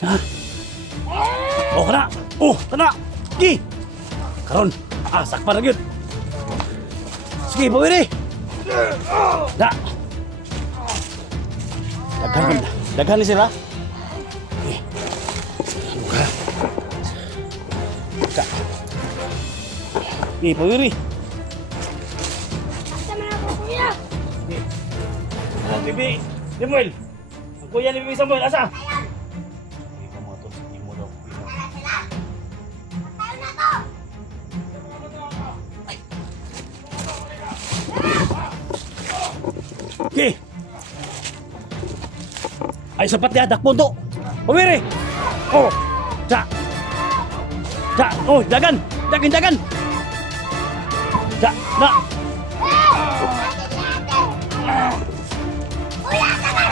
Ha? Oh, kana! Oh, kana! Gi! Karon, sakpan na gyud. Sige, pawiri! Da! Daghan ni sila. Suka. Ka. Gi, pawiri! Sama na po, kuya. Bibi, Samuel! Ang kuya ni Bibi Samuel, asa? Hindi ka mga tol, hindi mo daw. Tayo na to. Okay. Ay, sapat niya, dakpon to. Pumiri! Oh! Ja! Ja! Oh, dagan! Dagan, dagan! Ja! Na! Kuya, tagal.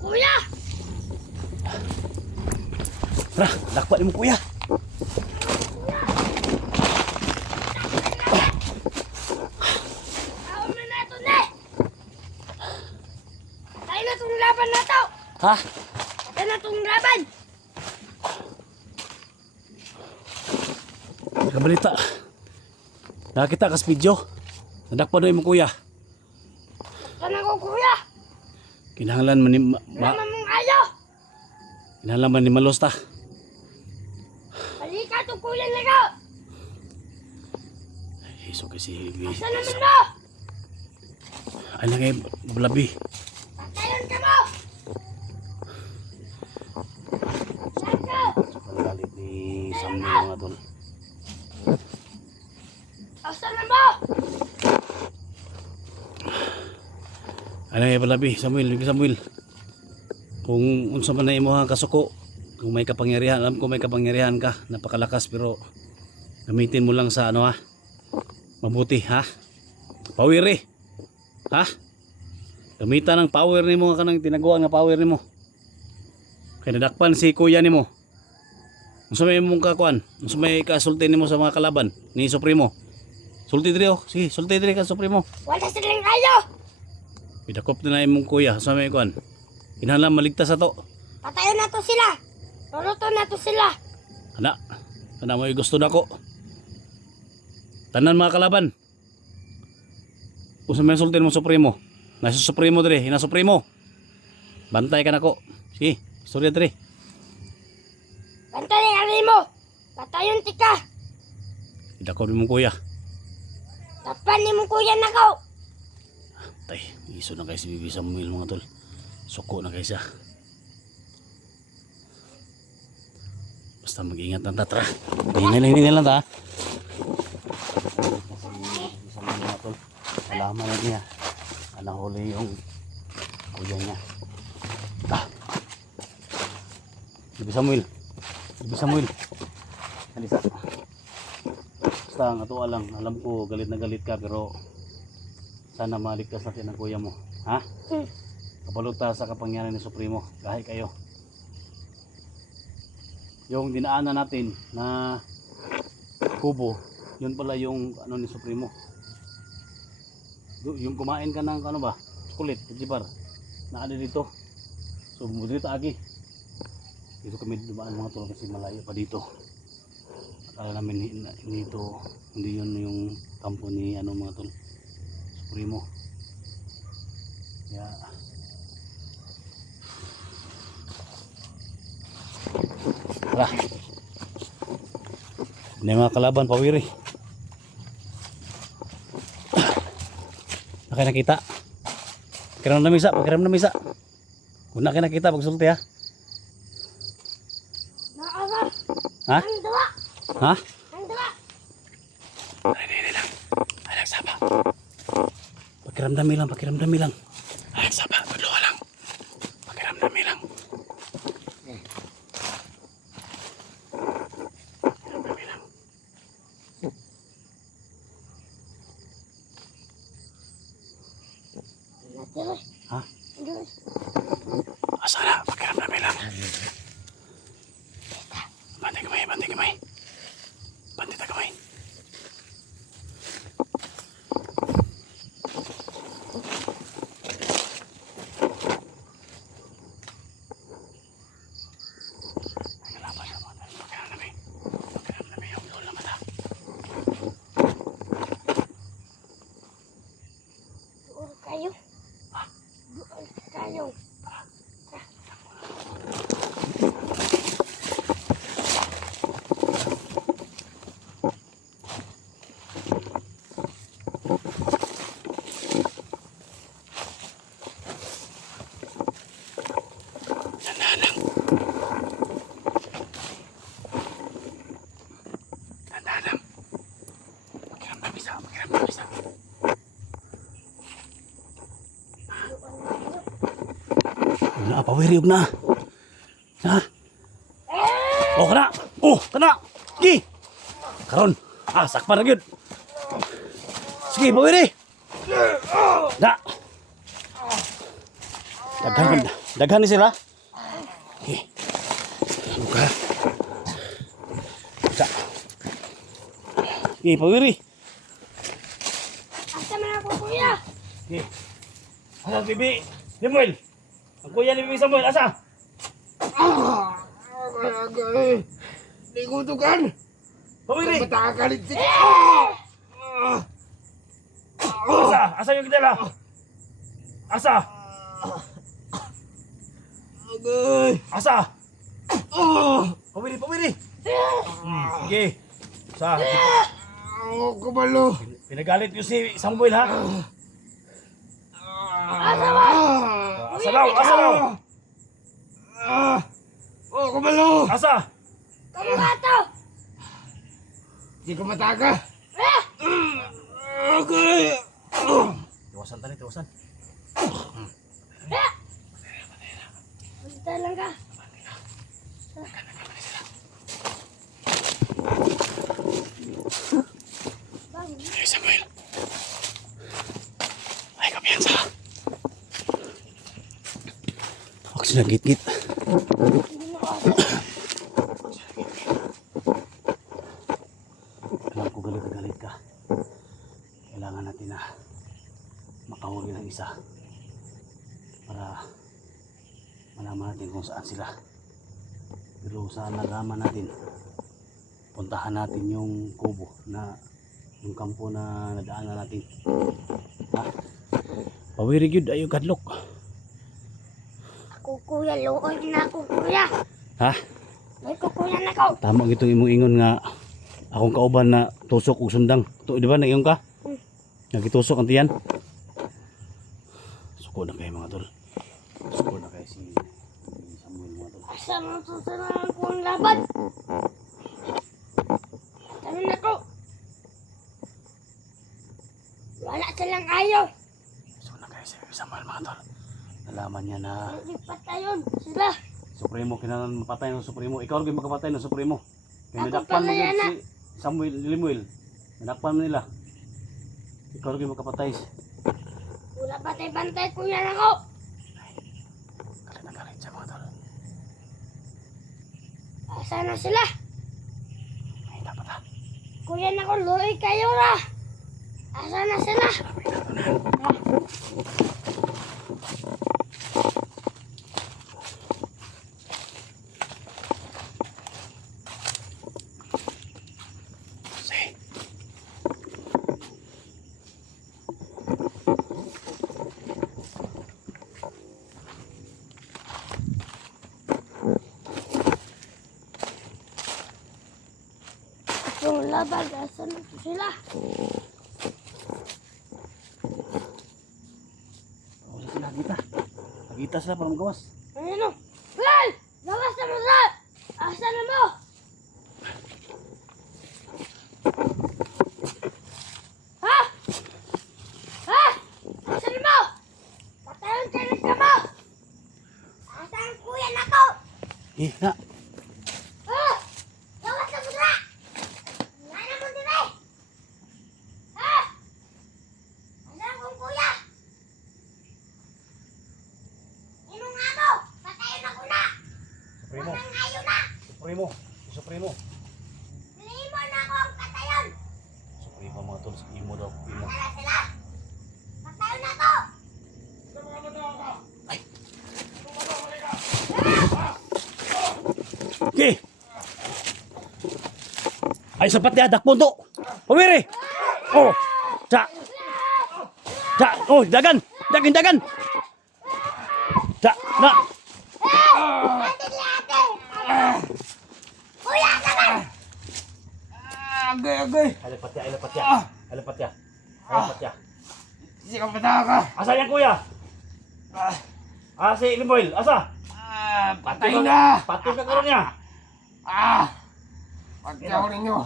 Kuya! Tara, dakpa ni mo kuya. Taon na to, ne! Tayo na itong laban na to! Ha? Tayo na itong laban! Nakabalita. Nakakita ka sa video. Nadakpa na mo kuya. Saan ako, kuya? Kinahanglan man ni Wala mong ayo! kinahanglan man ni malos ta. Halika to, kuya, lago! Iso kasi Asa naman mo? ay nangay bulabi. Patayon ka mo! Saan ka? Galit ni Samuel mga tol. Asa na mo? Ay nangay bulabi Samuel, Bibi Samuel. Kung unsa man na imo kasuko, kung may kapangyarihan, alam ko may kapangyarihan ka, napakalakas pero gamitin mo lang sa ano ha. Mabuti ha. Pawiri. Ha? Gamitan ng power nimo nga kanang tinagawa nga power nimo. Kaya nadakpan si kuya nimo. Unsa may imong kakuan? Unsa may kasulti nimo sa mga kalaban ni Supremo? Sulti diri oh. Sige, sulti diri ka Supremo. Wala silang ayo! Pidakop na imong kuya. Unsa may kuan? Kinahanglan maligtas ato. Patayon na to sila! Luluto na to sila! Ana. Ana mo gusto nako. Tanan mga kalaban. Unsa may sulti mo Supremo? Nasa Supremo diri, ina Supremo. Bantay ka nako. Sige, istorya diri. Bantay ang ari mo! Patayon tika! Idakop mo kuya. Tapan ni mo kuya na ko! Tay, iso na kay si Bibi Samuel mga tol. Suko na kay siya. Basta mag-ingat ng tatra. Hingal lang ta. Bibi Samuel mga tol. Alaman na niya. Nahuli yung kuya niya. Bibi Samuel. Bibi Samuel. Halisa. Basta ang ato lang. Alam ko galit na galit ka pero sana maligtas natin ang kuya mo. Ha? Kapalot ta sa kapangyarihan ni Supremo. Kahit kayo. Yung dinaanan natin na kubo, yun pala yung ano ni Supremo. Yung kumain ka ng ano ba? Chocolate, Jibar. Na ano dito. So dito agi. Dito kami dumaan mga tol kasi malayo pa dito. Akala namin dito hindi yun yung kampo ni ano mga tol. Supremo. Kaya tara. Hindi mga kalaban pawiri. Pakiram na misa, pakiram na misa. Kung na kinakita, pagsulti ha. Naara. Ha? Ang dua. Ha? Ang dua. Ay lang. Ay lang, saba. Pakiramdami lang, pakiramdami lang. Ay, saba, tudlo lang. Pakiramdami lang. Pakiramdami lang. Natira. Ha? Dua. Asa na, pakiramdami lang. Bantay kamay, bantay kamay. Bantay ta kamay. Nagalaban siya mga tayo. Pakiramdami. Pakiramdami yung doon na mata. Doon kayo. Doon kayo. Tandaan lang. Tandaan lang. Pakiramdam isa, pakiramdam isa. Na, pawiriog na. Ha? Oh, kana. Oh, kana. Sige. Karon. Ah, sakpan na gyud. Sige, pawiri. Da. Daghan ni sila. Okay. Buka. Sa. Okay, pawiri. Asa man ako kuya? Okay. Asa bibi? Samuel. Ang kuya ni Bibi Samuel, asa? Agay. Di ko tukan. Pawiri. Matakalit si... Asa? Asa yung kitala? Asa? Agay. Asa? Pawiri, pawiri. Sige. Sa, Ako kabalo. pinagalit niyo si Samuel ha? Asa daw? Asa daw? Ako kabalo. Asa? Kamu ato. Di ko mataka. Agay. Tiwasan tali, tiwasan. Punta lang ka. Ay, Samuel. Ay, kapiyansa. Huwag sila git-git. Alam ko galit na galit ka. Kailangan natin na makahuli ng isa para malaman natin kung saan sila. Pero sa nalaman natin, puntahan natin yung kubo na yung kampo na nadaanan natin. Ha? Pawiri gyud ayo kadlok. Ako kuya, luoy na ako kuya. Ha? Ay ko kuya na ko. Tama gito imong ingon nga akong kauban na tusok ug sundang. To di ba nag-ingon ka? Nagitusok ang tiyan. Suko na kay mga tol. Suko na kay si Samuel mga tol. Asa mo susunod kong laban? Tanong na ko. Wala silang ayaw. Suko na kay si Samuel mga tol. Nalaman niya na Hindi patayon sila. Supremo kinanan mapatay ng Supremo. Ikaw rin makapatay ng Supremo. Kaya Ako nadakpan mo pala yan, yun si Samuel Limuel. Nadakpan mo nila. Ikaw rin makapatay. Wala bantay-bantay kuya na ko. Galit na galit siya mga tol. Asa na sila? May dapat ha. Kuya na ko, luoy kayo ra. Asa na sila? Sige. Yung labag, asa na sila? Wala sila. Pagita sila para magawas. Ano? Well! Lawas na mo sa! Asa na mo? Ha? Ha? Asa na mo? Patayon ka mo! Asa ang kuya na ko? Na. Ha? Lawas na mo sa! Nga na mo din eh! Ha? Asa ang kong kuya? Ino nga mo? Patayon ako na! Supremo. Walang ngayon na! Supremo. Supremo. Piliin mo na ako ang patayon! Supremo mga tol. Imo daw. Imo. Wala sila! Patayon na to! Okay. Ay sapat niya. Dakpon to. Pawiri. Oh. Sa. Sa. Oh. Dagan. Dagan. Sa. Na. Ate di ate! Kuya naman! Agay. Alapat ya. Alapat ya. Alapat ya. Alapat ya. Hindi ka mataka. Asa yan kuya? Si Limboil. Asa? Patay na. Patay ka karon niya. Patay ako ninyo.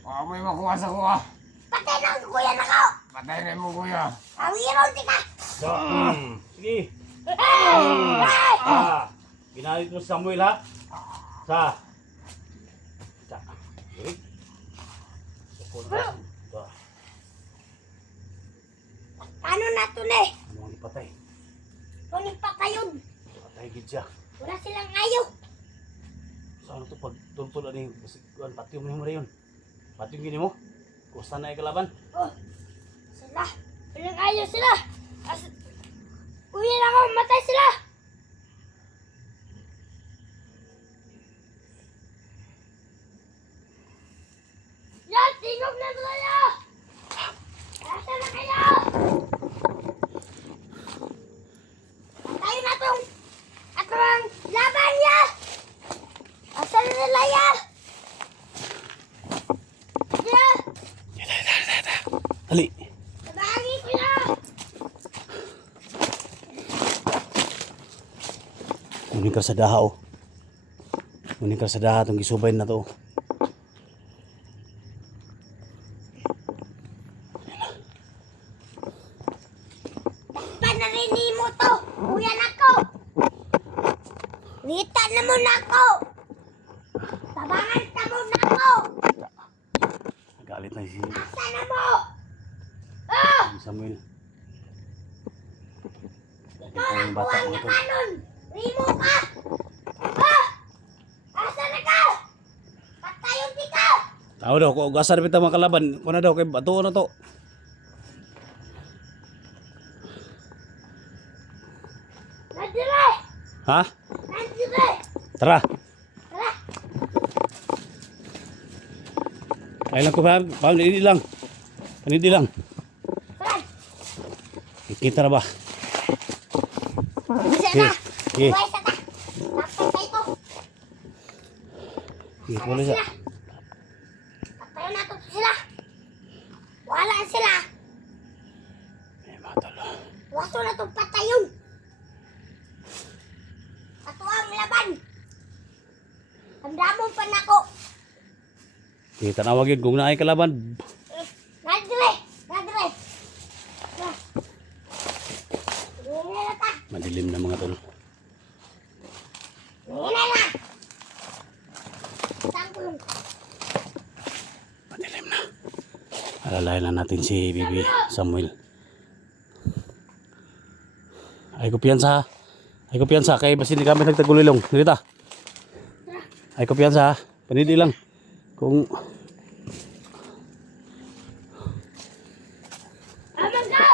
Baka may makuha sa kuha. Patay na ang kuya na ko! Patay na mo kuya. Ang hirong di ka! So, sige. Ay! Ginalit mo si Samuel ha? Sa. Okay. Paano na to ne? Ano ang ipatay? Kuning patayon! Patay gid siya. Wala silang ayaw! So ano to pag tuntol ani patio mo ni yun. Patio gini mo. Kusta na ikalaban? Oh! Sila! Walang ayaw sila! Kuya na ko! Matay sila! Yan! Tingog na tayo! Asa na kayo? Tayo na tong atong laban niya! Asa na nila ya? Ya! Dali. Sabagi ko na! Kunin ka sa daha oh. Kunin ka sa daha itong gisubay na to. Panarini mo to! Kuya na ko! Nita na mo na ko! Tabangan ka mo na ko! Galit na si Asa na mo? Ah! Samuel. Ikaw lang Ang bata buwang mga niya to. kanon! Rimo ka! Ah! Asa na ka? Patayon di ka! Tao daw, kung asa na pita mga kalaban, kung na daw, kay bato na to. Nadire! Ha? Nadire! Tara. Tara! Ay lang ko ba? Panidi lang. Panidi lang. Tara! Kita na ba? Bisa na! Okay. Buhay sa ka! Tapos ito! Sige, pulis ah. Patayon na to sila! Wala sila! Eh, mga talo. Waso na itong patayon! Ato ang laban! Handamon pa na ko! Sige, tanawag yun kung naay kalaban. Nadire! Nadire! Hindi na ta! Madilim na mga tol. Hindi na! Saan ko yung... Madilim na. Alalayan lang natin si Bibi Samuel. Ay kumpiyansa ha. Ay kumpiyansa. Kaya basi hindi kami nagtagulilong. Nilita. Ay kumpiyansa ha. Panidi lang. Kung... Aman ka!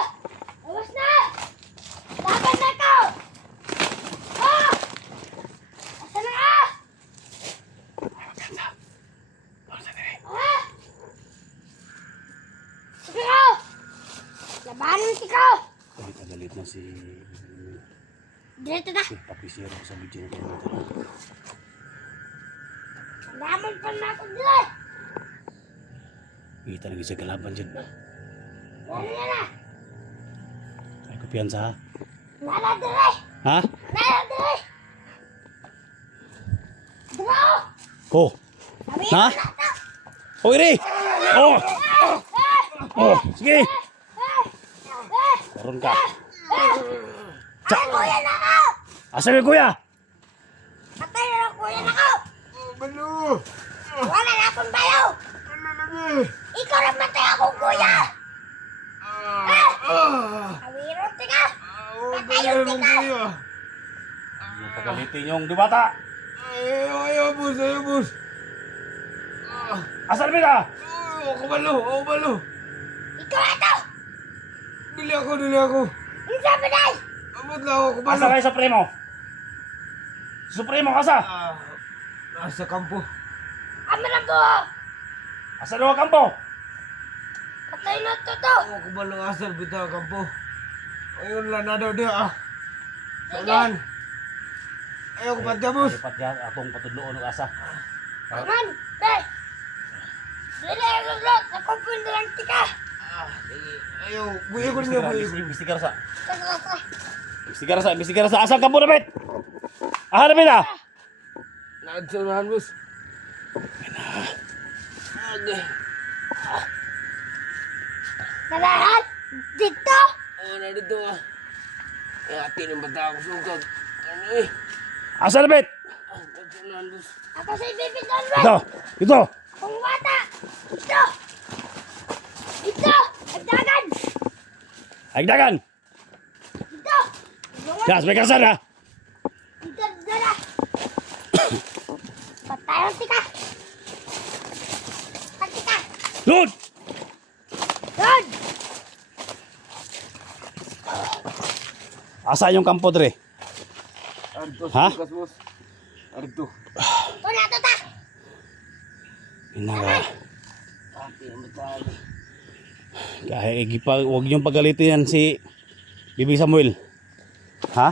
Awas na! Laban na ka! Ah! Asa na ka? Ah! Sige ka! Labanan si ka! Galit na si... Dito na! Si Papisero sa video na ito. Handamon pa na ako dito! Kita lagi sa kalaban dyan. Yan na! Ay kumpiyansa ha. Nara dire! Ha? Nara dire! Dra! Oh. Sabi Na? ko na to! Oh, iri. Oh. Oh, sige. Karon ka. Ay, kuya na ako! Asa mi kuya? Patay na lang kuya na ako! Oh, balo. Wala na akong balaw! Ano lagi? Ikaw na matay akong kuya! Awiro, tika! Oh, balo mo kuya. Pagalitin yung diwata. Ayaw, boss, ayaw, boss. Asa mi ka? Ako balo. Ikaw na to! Dili ako. Yung sabi na! Amot lang ako balo. Asa kay Supremo? Supremo asa? Nasa kampo. Ama na po! Asa do kampo? Patay na to to! Ako balo asal bitaw kampo. Ayun lang na daw dia. Salan. Ayaw ko patya, boss. Lipat yan atong patudloon ng asa. Aman! Te! Dili ang lulot! Nakumpun na lang tika! Ayaw, buhay ko niya, buhay ko. Imbestigar sa. Kasa! Imbestigar sa. Asa kampo dapat? Ah, dapat ah. Naadsunahan, boss. Narahan! Dito! Oo, nandito ah. Ay, ati ng bata ako sugad. Ano eh? Asa dapat? Naadsunahan, boss. Ako sa ibibitan mo! Dito. Dito. Kung bata! Dito! Dito! Agdagan! Agdagan. Dito! Gas, may kasar ha. Dito! Dala! Patayon tika! Tika! Doon. Doon! Asa yung kampo dre? Arito, Ha? sugas, boss. Arito. Una to ta! Inaga. Ati ng bata. Kahit wag niyong pagalitin yan si Bibi Samuel. Ha?